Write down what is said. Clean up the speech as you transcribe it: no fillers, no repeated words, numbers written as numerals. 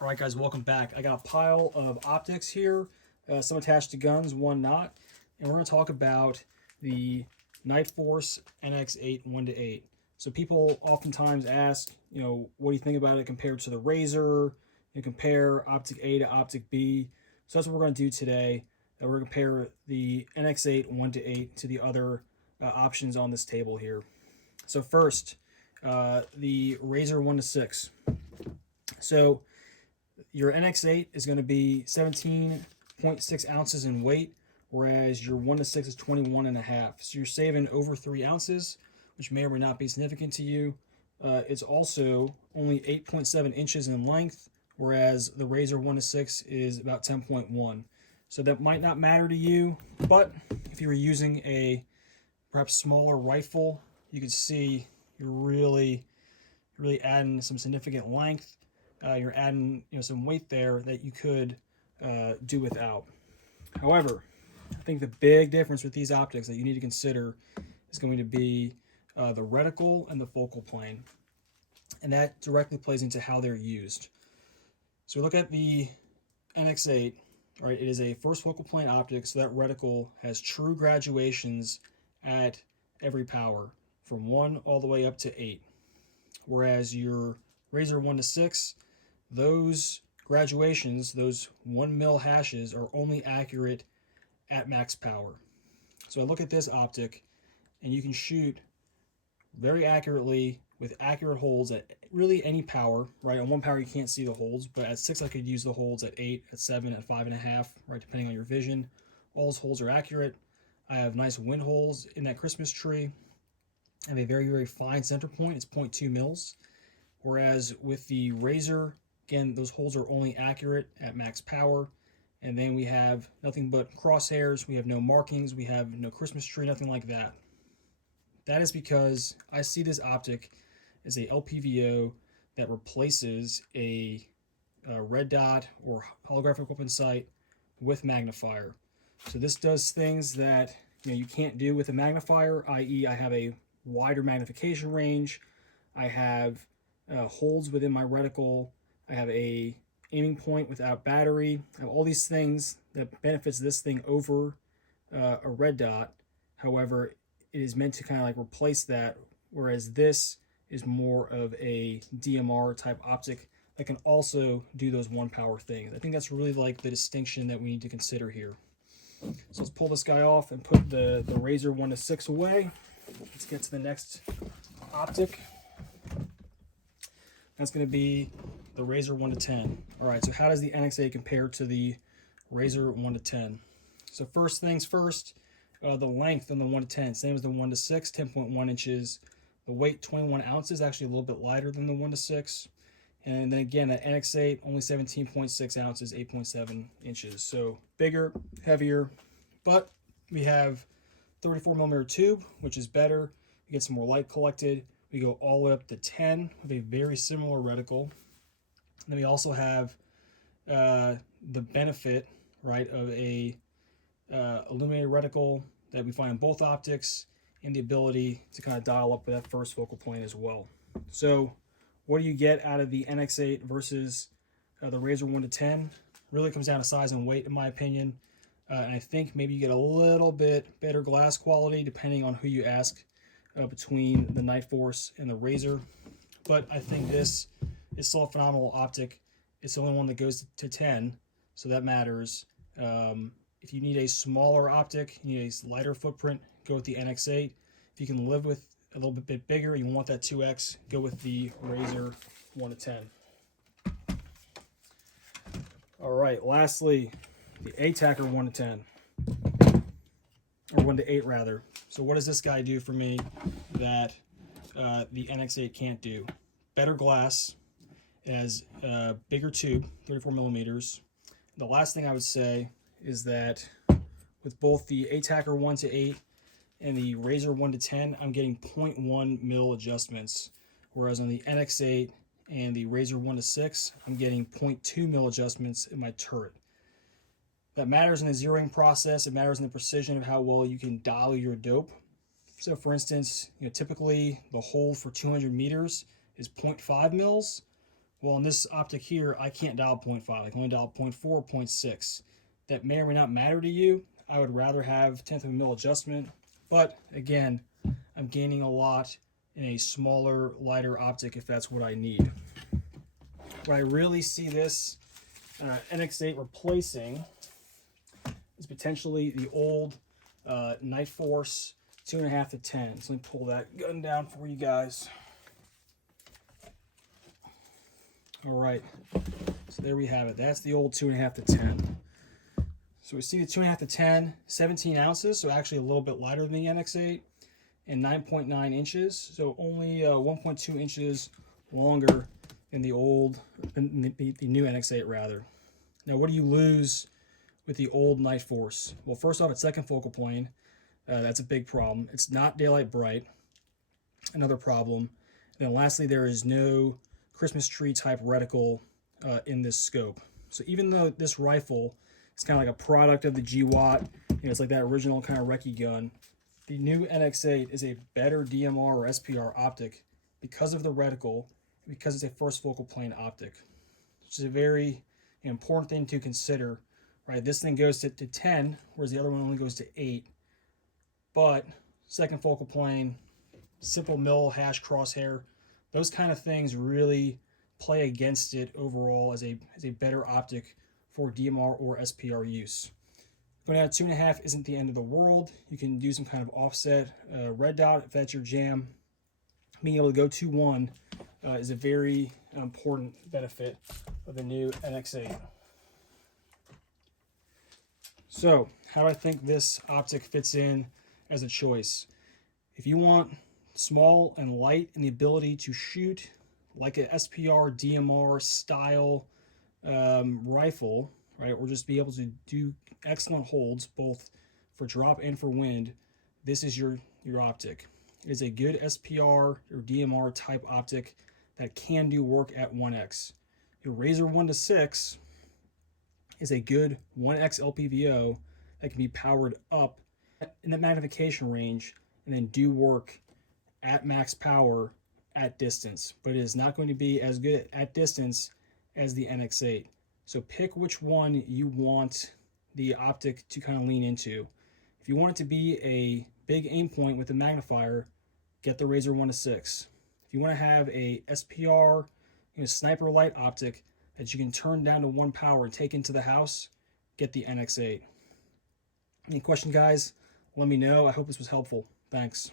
All right, guys, welcome back. I got a pile of optics here, some attached to guns, one not, and we're going to talk about the Nightforce NX8 1:8. So people oftentimes ask, what do you think about it compared to the Razor? You compare Optic A to Optic B. So that's what we're going to do today. We're going to compare the NX8 1:8 to the other options on this table here. So first, the Razor 1:6. So your NX8 is going to be 17.6 ounces in weight, whereas your 1:6 is 21.5. So you're saving over 3 ounces, which may or may not be significant to you. It's also only 8.7 inches in length, whereas the Razor 1:6 is about 10.1. So that might not matter to you, but if you were using a perhaps smaller rifle, you could see you're really adding some significant length. You're adding some weight there that you could do without. However, I think the big difference with these optics that you need to consider is going to be the reticle and the focal plane, and that directly plays into how they're used. So we look at the NX8, right? It is a first focal plane optic, so that reticle has true graduations at every power, from 1 all the way up to 8. Whereas your Razor 1:6, those graduations, those 1 mil hashes, are only accurate at max power. So I look at this optic, and you can shoot very accurately with accurate holds at really any power, right? On 1 power, you can't see the holds, but at 6, I could use the holds at 8, at 7, at 5.5, right? Depending on your vision. All those holds are accurate. I have nice wind holes in that Christmas tree. I have a very fine center point. It's 0.2 mils. Whereas with the Razor, again, those holes are only accurate at max power. And then we have nothing but crosshairs. We have no markings. We have no Christmas tree, nothing like that. That is because I see this optic as a LPVO that replaces a red dot or holographic open sight with magnifier. So this does things that you can't do with a magnifier, i.e. I have a wider magnification range. I have holds within my reticle. I have a aiming point without battery. I have all these things that benefits this thing over a red dot. However, it is meant to kind of like replace that, whereas this is more of a DMR type optic that can also do those 1 power things. I think that's really like the distinction that we need to consider here. So let's pull this guy off and put the Razor 1:6 away. Let's get to the next optic. That's going to be the Razor 1:10. All right, so how does the NX8 compare to the Razor 1:10? So first things first, the length on the 1:10, same as the 1:6, 10.1 inches. The weight, 21 ounces, actually a little bit lighter than the 1:6. And then again, that NX8, only 17.6 ounces, 8.7 inches. So bigger, heavier, but we have 34 millimeter tube, which is better. We get some more light collected. We go all the way up to 10 with a very similar reticle. And then we also have the benefit, right, of a illuminated reticle that we find in both optics, and the ability to kind of dial up with that first focal plane as well. So what do you get out of the NX8 versus the Razor 1:10? Really comes down to size and weight, in my opinion. And I think maybe you get a little bit better glass quality depending on who you ask between the Nightforce and the Razor. But I think this is still a phenomenal optic. It's the only one that goes to 10, so that matters. If you need a smaller optic, you need a lighter footprint, go with the NX8. If you can live with a little bit bigger, you want that 2x, go with the Razor 1:10. All right, lastly, the Atacr 1:10, or 1:8 rather. So what does this guy do for me that the NX8 can't do? Better glass. It has a bigger tube, 34 millimeters. The last thing I would say is that with both the Atacr 1:8 and the Razor 1:10, I'm getting 0.1 mil adjustments, whereas on the NX8 and the Razor 1:6, I'm getting 0.2 mil adjustments in my turret. That matters in the zeroing process. It matters in the precision of how well you can dial your dope. So for instance, typically the hold for 200 meters is 0.5 mils, Well, in this optic here, I can't dial 0.5. I can only dial 0.4, 0.6. That may or may not matter to you. I would rather have 10th of a mil adjustment, but again, I'm gaining a lot in a smaller, lighter optic if that's what I need. What I really see this NX8 replacing is potentially the old Nightforce 2.5 to 10. So let me pull that gun down for you guys. All right, so there we have it. That's the old 2.5 to 10. So we see the 2.5 to 10, 17 ounces, so actually a little bit lighter than the NX8, and 9.9 inches, so only 1.2 inches longer than the old, the new NX8 rather. Now, what do you lose with the old Nightforce? Well, first off, it's second focal plane. That's a big problem. It's not daylight bright. Another problem. And then lastly, there is no Christmas tree type reticle in this scope. So even though this rifle is kind of like a product of the GWAT, it's like that original kind of recce gun, the new NX8 is a better DMR or SPR optic because of the reticle, because it's a first focal plane optic, which is a very important thing to consider, right? This thing goes to 10, whereas the other one only goes to 8. But second focal plane, simple mill, hash, crosshair, those kind of things really play against it overall as a better optic for DMR or SPR use. Going out 2.5 isn't the end of the world. You can do some kind of offset red dot if that's your jam. Being able to go 2.1 is a very important benefit of the new NX8. So, how do I think this optic fits in as a choice? If you want small and light and the ability to shoot like a SPR DMR style rifle, right, or just be able to do excellent holds both for drop and for wind, this is your optic. It is a good SPR or DMR type optic that can do work at 1x. Your Razor 1-6 is a good 1x LPVO that can be powered up in the magnification range and then do work at max power at distance, but it is not going to be as good at distance as the NX8. So pick which one you want the optic to kind of lean into. If you want it to be a big aim point with a magnifier, get the Razor 1-6. If you want to have a SPR, sniper light optic that you can turn down to 1 power and take into the house, get the NX8. Any question, guys? Let me know. I hope this was helpful. Thanks.